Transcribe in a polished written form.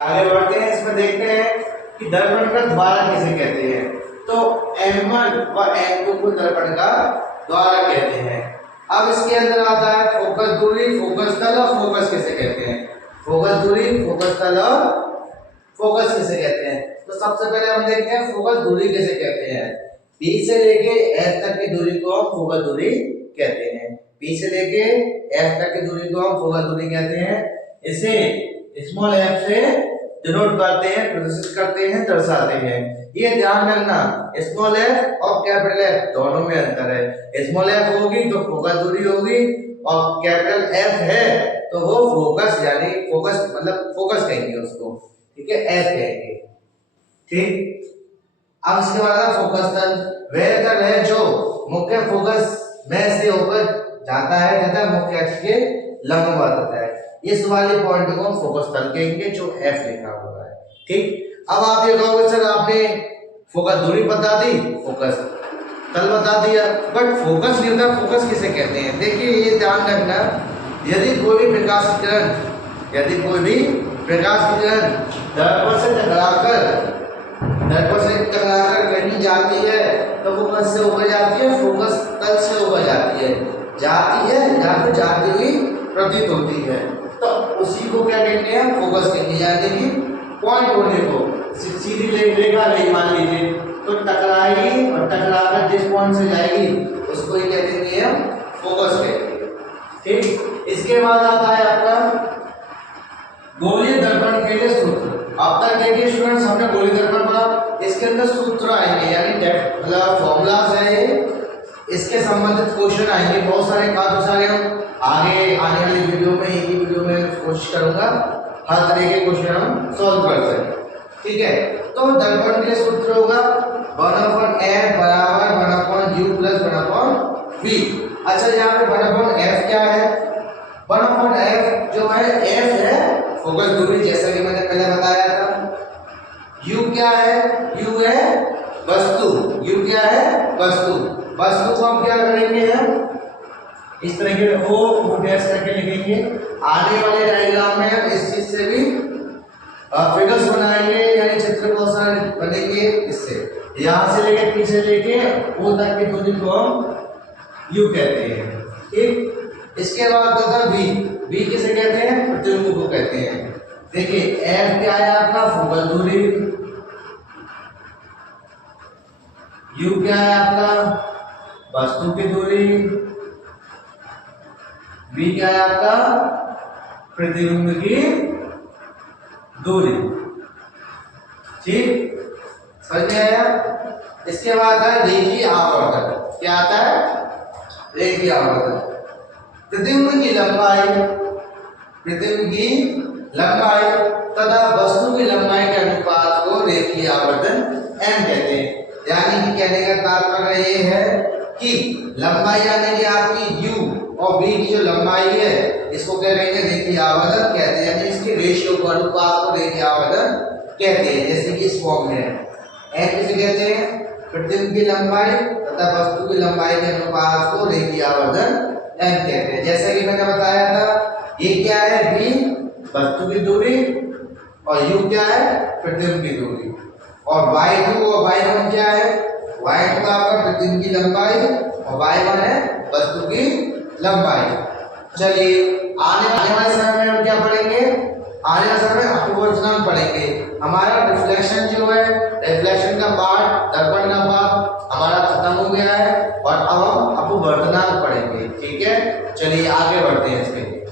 आगे बढ़ते हैं, इसमें देखते हैं कि दर्पण का द्वारा किसे कहते हैं। तो M1 व M2 को दर्पण का द्वारा कहते हैं। अब इसके अंदर आता है फोकस दूरी, फोकस तल और फोकस किसे कहते हैं। फोकस दूरी, फोकस तल और फोकस किसे कहते हैं। तो सबसे पहले हम देखते हैं फोकस दूरी किसे कहते हैं। P से लेके F तक की दूरी को हम फोकस दूरी कहते हैं। P से लेके F तक की दूरी को हम फोकस दूरी कहते हैं। इसे स्मॉल f से डिनोट करते हैं, प्रदर्शित करते हैं, दर्शाते हैं। ये ध्यान रखना, स्मॉल f और कैपिटल F दोनों में अंतर है। स्मॉल f होगी तो फोकस दूरी होगी और कैपिटल F है तो वो फोकस यानी फोकस मतलब फोकस कहेंगे उसको, ठीक है, f कहेंगे। ठीक, अब इसके बाद फोकस तल। वह तल है जो मुख्य फोकस में से होकर जाता है तथा मुख्य अक्ष के लंबवत होता है। इस वाले पॉइंट को हम फोकस तल कहेंगे जो F लिखा हुआ है। ठीक, अब आप ये कहोगे सर आपने फोकस दूरी बता दी, फोकस तल बता दिया, बट फोकस नहीं होता। फोकस किसे कहते हैं? देखिए ये ध्यान रखना, यदि कोई भी प्रकाश किरण दर्पण से टकराकर कहीं जाती है तो वो कहाँ से होकर जाती है? फोकस तल से होकर जाती है या फिर जाती हुई प्रतीत होती है, तो उसी को क्या कहते हैं? फोकस कहते हैं। यानी कि पॉइंट होने को सीधी रेखा नहीं मान लीजिए तो टकराएगी और टकराकर जिस पॉइंट से जाएगी उसको ही कहते हैं हम फोकस कहते हैं। ठीक, इसके बाद आता है आपका गोलीय दर्पण के लिए सूत्र। अब तक देखिए स्टूडेंट्स हमने गोलीय दर्पण पढ़ा, इसके अंदर सूत्र आएंगे यानी मतलब फॉर्मूलाज है, इसके संबंधित क्वेश्चन आएंगे बहुत सारे, काफी सारे। हम आगे आने वाली वीडियो में एक ही वीडियो में कोशिश करूंगा हर तरह के क्वेश्चन हम सॉल्व कर सकें। ठीक है, तो दर्पण के लिए सूत्र होगा 1/f बराबर 1/u प्लस 1/v। अच्छा, यहाँ पे 1/f क्या है? 1/f जो है f है फोकस दूरी, जैसा कि मैंने पहले बताया था। u क्या है? u है वस्तु। u क्या है? वस्तु। वस्तु को हम क्या करेंगे? हम इस तरह के ओ डैश करके लिखेंगे। आने वाले डायग्राम में हम इस चीज से भी फिगर्स बनाएंगे यानी चित्र बहुत सारे बनेंगे। इससे यहाँ से लेके पीछे लेके ओ तक की दूरी को हम u कहते हैं। ठीक, इसके बाद होता है v किसे कहते हैं? प्रतिबिंब को कहते हैं। देखिए f क्या है आपका? फोकस दूरी। u क्या है आपका? वस्तु की दूरी। v क्या है आपका? प्रतिबिंब की दूरी। ठीक, समझ में आया? इसके बाद है रेखीय आवर्तन। क्या आता है? रेखीय आवर्तन। प्रतिबिंब की लंबाई तथा वस्तु की लंबाई के अनुपात को रेखीय आवर्तन m कहते हैं। यानी कि कहने का तात्पर्य ये है कि लंबाई यानी कि आपकी u और v की जो लंबाई है इसको क्या कहेंगे? रेखीय आवर्तन कहते हैं। यानी इसके रेशियो को, अनुपात को रेखीय आवर्तन कहते हैं। जैसे कि इस फॉर्म में m किसे कहते हैं? प्रतिबिंब की लंबाई तथा वस्तु की लंबाई के अनुपात को रेखीय आवर्तन m कहते हैं। जैसा कि मैंने बताया था, ये क्या है? v वस्तु की दूरी और u क्या है? प्रतिबिंब की दूरी। और y2 और y1 क्या है? y2 आपका प्रतिबिंब की लंबाई और y1 है वस्तु की लंबाई। चलिए आने वाले समय में हम क्या पढ़ेंगे? आने वाले समय में अपवर्तनांक पढ़ेंगे। हमारा रिफ्लेक्शन जो है, रिफ्लेक्शन का पार्ट, दर्पण का पार्ट हमारा खत्म हो गया है और अब हम अपवर्तनांक पढ़ेंगे। ठीक है, चलिए आगे बढ़ते हैं इसके लिए।